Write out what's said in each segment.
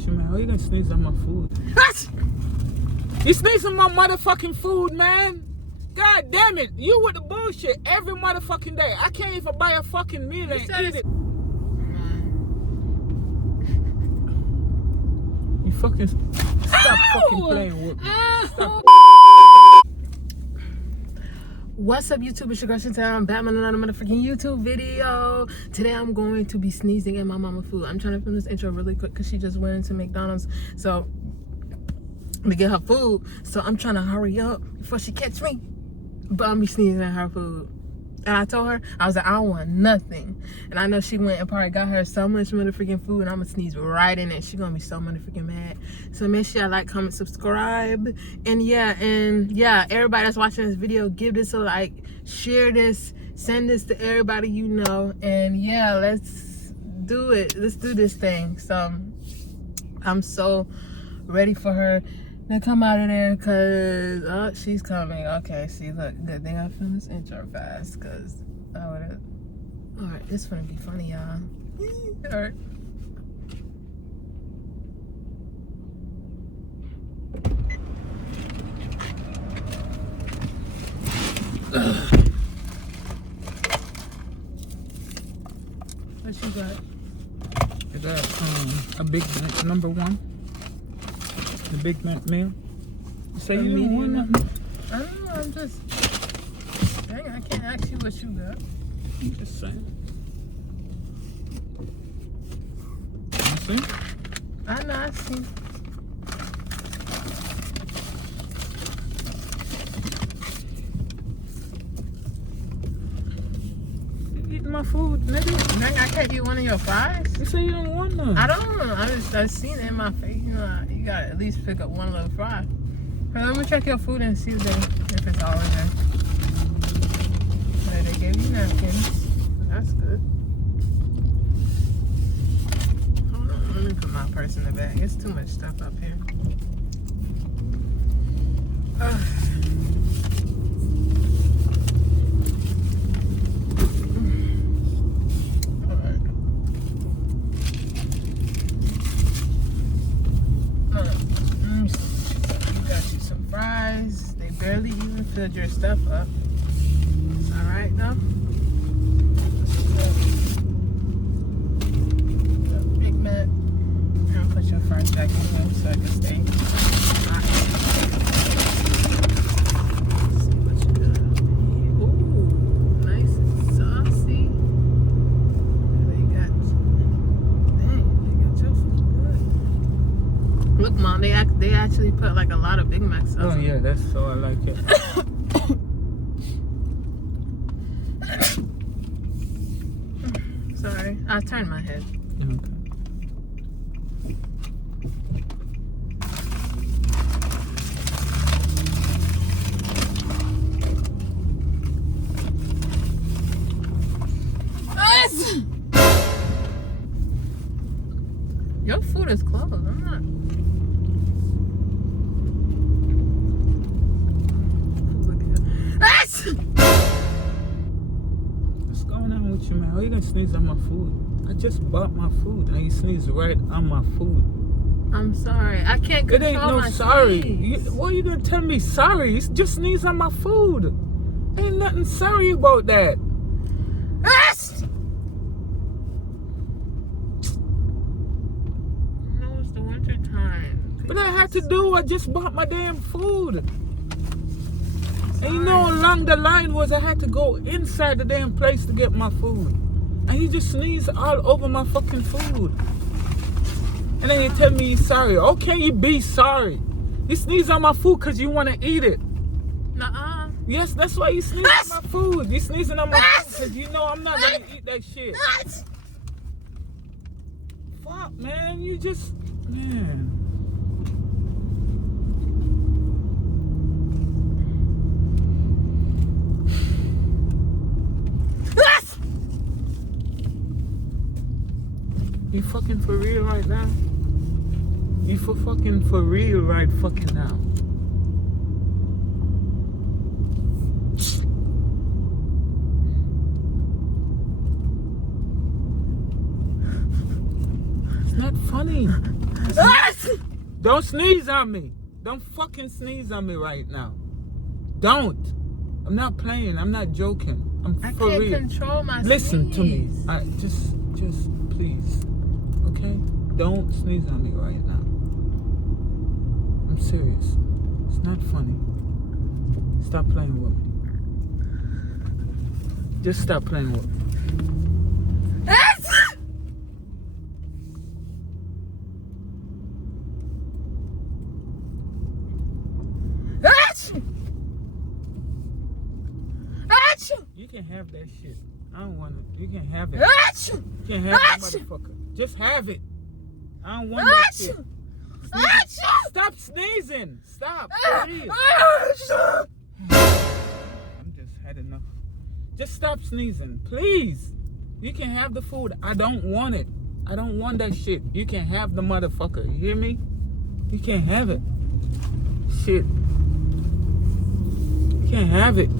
with you, man. How you gonna sneeze on my food? You sneeze on my motherfucking food, man. God damn it. You with the bullshit every motherfucking day. I can't even buy a fucking meal and eat it. You fucking stop fucking playing with me. Stop. What's up, YouTube? It's your girl Shantel. I'm back with another motherfucking YouTube video. Today I'm going to be sneezing in my mama food. I'm trying to film this intro really quick because she just went into McDonald's to get her food. So I'm trying to hurry up before she catch me. But I'm be sneezing in her food. And I told her, I was like, I don't want nothing. And I know she went and probably got her so much motherfucking food, and I'm gonna sneeze right in it. She gonna be so motherfucking mad. So make sure y'all like, comment, subscribe. And yeah, everybody that's watching this video, give this a like, share this, send this to everybody you know. And yeah, let's do it. Let's do this thing. So I'm so ready for her to come out of there, because oh, she's coming. Okay, see, look, good thing I filmed this intro fast, because I would have. All right, this gonna be funny, y'all. All right. What you got? I got a Big Mac #1. The Big Mac meal. So you didn't want nothing? I don't know, I'm just... Dang, I can't ask you what you got. I'm just saying. You see? I know, I see. You eating my food, nigga? Dang, I can't eat one of your fries? You say you don't want none. I don't know. I seen it in my face. You know, you gotta at least pick up one little fry. But let me check your food and see if it's all in there. But they gave you napkins. That's good. Hold on, let me put my purse in the bag. It's too much stuff up here. Barely even filled your stuff up. It's alright though. Big Mac. I'm gonna put your fries back in here so I can stay hot. Let's see what you got. Ooh, nice and saucy. They got your food good. Look, Mom, they actually put like a lot of Big Mac sauce. Oh yeah, that's so I like it. Sorry, I turned my head. Okay. Your food is closed. I'm not. What's going on with you, man? How you gonna sneeze on my food? I just bought my food and you sneeze right on my food. I'm sorry. I can't control It ain't no my sorry. sneeze. What are you gonna tell me sorry? You just sneeze on my food. Ain't nothing sorry about that. No, it's the winter time. But I had to do. I just bought my damn food. And you know how long the line was? I had to go inside the damn place to get my food. And you just sneeze all over my fucking food. And then you tell me you're sorry. How can you be sorry? You sneeze on my food because you want to eat it. Nuh-uh. Yes, that's why you sneeze on my food. You sneezing on my food because you know I'm not going to eat that shit. Fuck, man. You just... Man. You fucking for real right now? You fucking for real right fucking now? It's not funny. Don't sneeze on me. Don't fucking sneeze on me right now. Don't. I'm not playing. I'm not joking. I for can't real. control my Listen sneeze. to me. Just please. Okay? Don't sneeze on me right now. I'm serious. It's not funny. Stop playing with me. Just stop playing with me. You can have that shit. I don't want it. You can have it. You can have that motherfucker. Just have it. I don't want that shit. Stop sneezing. Stop. Please. I'm just had enough. Just stop sneezing. Please. You can have the food. I don't want it. I don't want that shit. You can have the motherfucker. You hear me? You can't have it. Shit. You can't have it.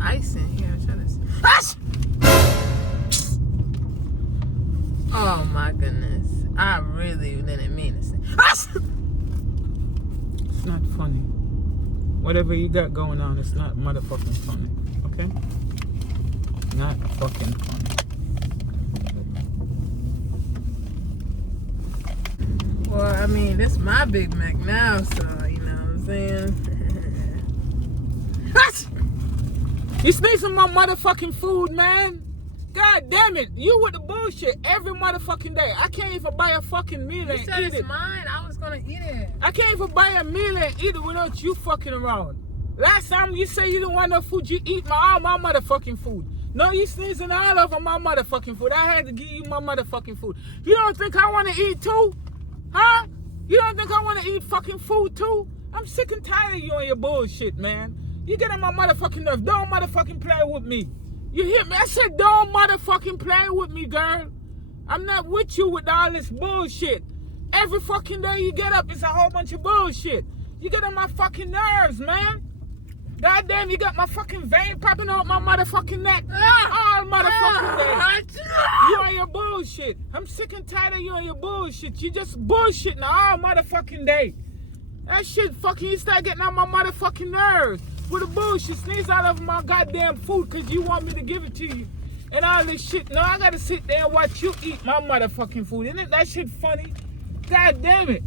Ice in here. I'm trying to see. Oh my goodness. I really didn't mean to say. It's not funny. Whatever you got going on, it's not motherfucking funny. Okay? Not fucking funny. Well, I mean, this is my Big Mac now, so you know what I'm saying? You sneezing my motherfucking food, man. God damn it. You with the bullshit every motherfucking day. I can't even buy a fucking meal and You said eat it's it. mine. I was gonna eat it. I can't even buy a meal and eat it without you fucking around. Last time you say you didn't want no food, you eat all my motherfucking food. No, you sneezing all over my motherfucking food. I had to give you my motherfucking food. You don't think I want to eat too? Huh? You don't think I want to eat fucking food too? I'm sick and tired of you and your bullshit, man. You get on my motherfucking nerves. Don't motherfucking play with me. You hear me? I said don't motherfucking play with me, girl. I'm not with you with all this bullshit. Every fucking day you get up, it's a whole bunch of bullshit. You get on my fucking nerves, man. Goddamn, you got my fucking vein popping out my motherfucking neck. All motherfucking day. You and your bullshit. I'm sick and tired of you and your bullshit. You just bullshitting all motherfucking day. That shit fucking, you start getting on my motherfucking nerves. With the bullshit, sneeze out of my goddamn food because you want me to give it to you. And all this shit. No, I gotta sit there and watch you eat my motherfucking food. Isn't that shit funny? God damn it.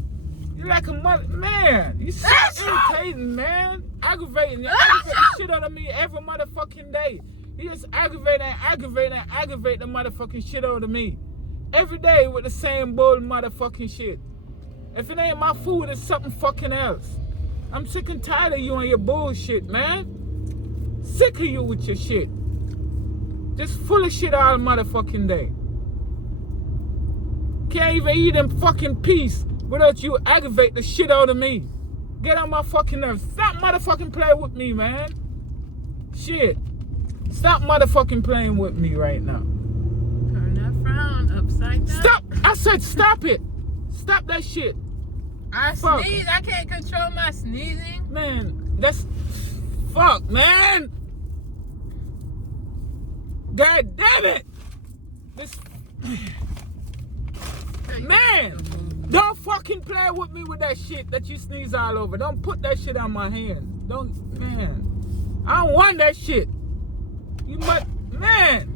You're like a mother, man. You so irritating, man. Aggravating. You aggravate the shit out of me every motherfucking day. You just aggravate the motherfucking shit out of me. Every day with the same bull motherfucking shit. If it ain't my food, it's something fucking else. I'm sick and tired of you and your bullshit, man. Sick of you with your shit. Just full of shit all motherfucking day. Can't even eat in fucking peace without you aggravate the shit out of me. Get on my fucking nerves. Stop motherfucking playing with me, man. Shit. Stop motherfucking playing with me right now. Turn that frown upside down. Stop! I said stop it. Stop that shit. I sneeze. I can't control my sneezing. Man, that's... Fuck, man. God damn it. This... Man, don't fucking play with me with that shit that you sneeze all over. Don't put that shit on my hand. Don't, man. I don't want that shit. You must, man.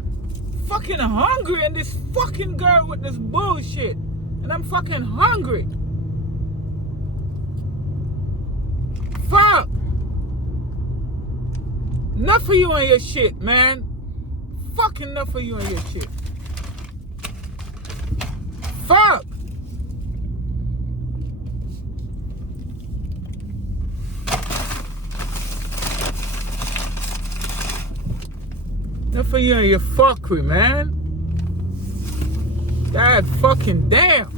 Fucking hungry and this fucking girl with this bullshit. And I'm fucking hungry. Fuck. Enough of you and your shit, man. Fucking enough of you and your shit. Fuck! Enough for you and your fuckery, man. God fucking damn.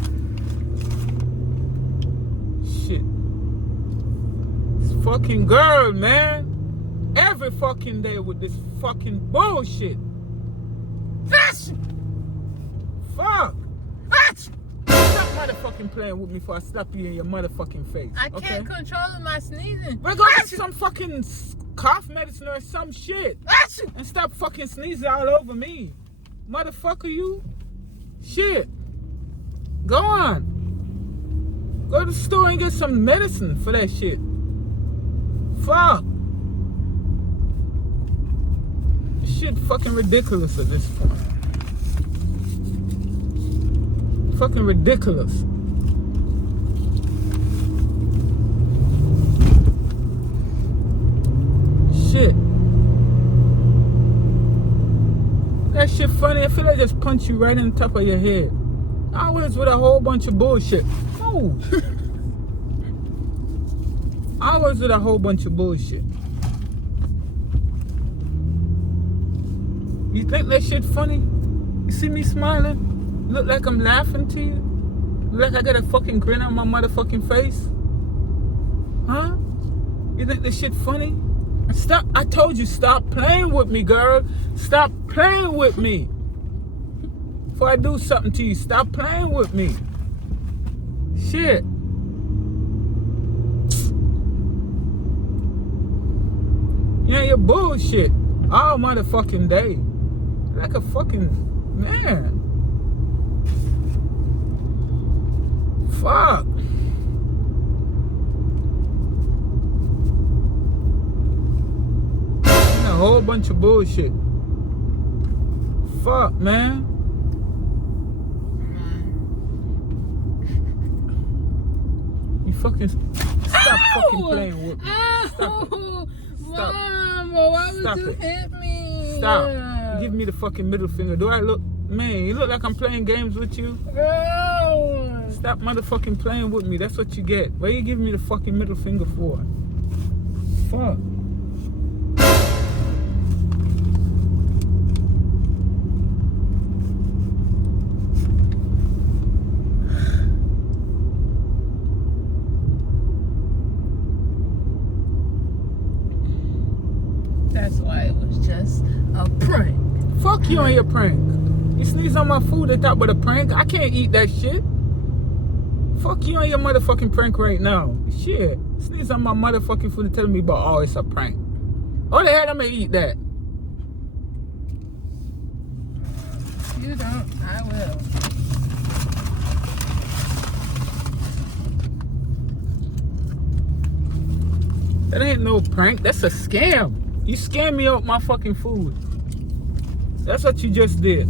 Shit. This fucking girl, man. Every fucking day with this fucking bullshit. This! Fuck! Stop motherfucking fucking playing with me before I slap you in your motherfucking face. I can't control my sneezing. We're gonna get some fucking cough medicine or some shit. And stop fucking sneezing all over me. Motherfucker, you. Shit. Go on. Go to the store and get some medicine for that shit. Fuck. Shit fucking ridiculous at this point. Fucking ridiculous. Shit. That shit funny. I feel like I just punch you right in the top of your head. Always with a whole bunch of bullshit. Move. Always with a whole bunch of bullshit. You think that shit funny? You see me smiling? Look like I'm laughing to you? Look like I got a fucking grin on my motherfucking face? Huh? You think this shit funny? Stop. I told you, stop playing with me, girl. Stop playing with me. Before I do something to you, stop playing with me. Shit. Yeah, you're bullshit. All motherfucking day. Like a fucking man. Fuck. A whole bunch of bullshit. Fuck, man. You fucking stop fucking playing with me. Stop it. Stop. Mom, why would you hit me? Stop. Give me the fucking middle finger. Do I look, man, you look like I'm playing games with you? Girl. Stop motherfucking playing with me. That's what you get. Why you giving me the fucking middle finger for? Fuck. That's why it was just a prank. Fuck you and your prank. You sneeze on my food, they thought about a prank. I can't eat that shit. Fuck you and your motherfucking prank right now. Shit. Sneeze on my motherfucking food and telling me about, oh, it's a prank. Oh, the hell I'm gonna eat that? You don't, I will. That ain't no prank. That's a scam. You scammed me out my fucking food. That's what you just did.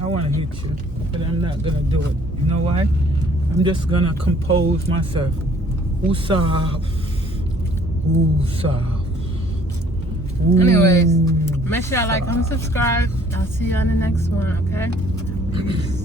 I want to hit you, but I'm not gonna do it. You know why? I'm just gonna compose myself. Woosah. Woosah. Anyways, make sure y'all like, comment, subscribe. I'll see you on the next one, okay? Peace.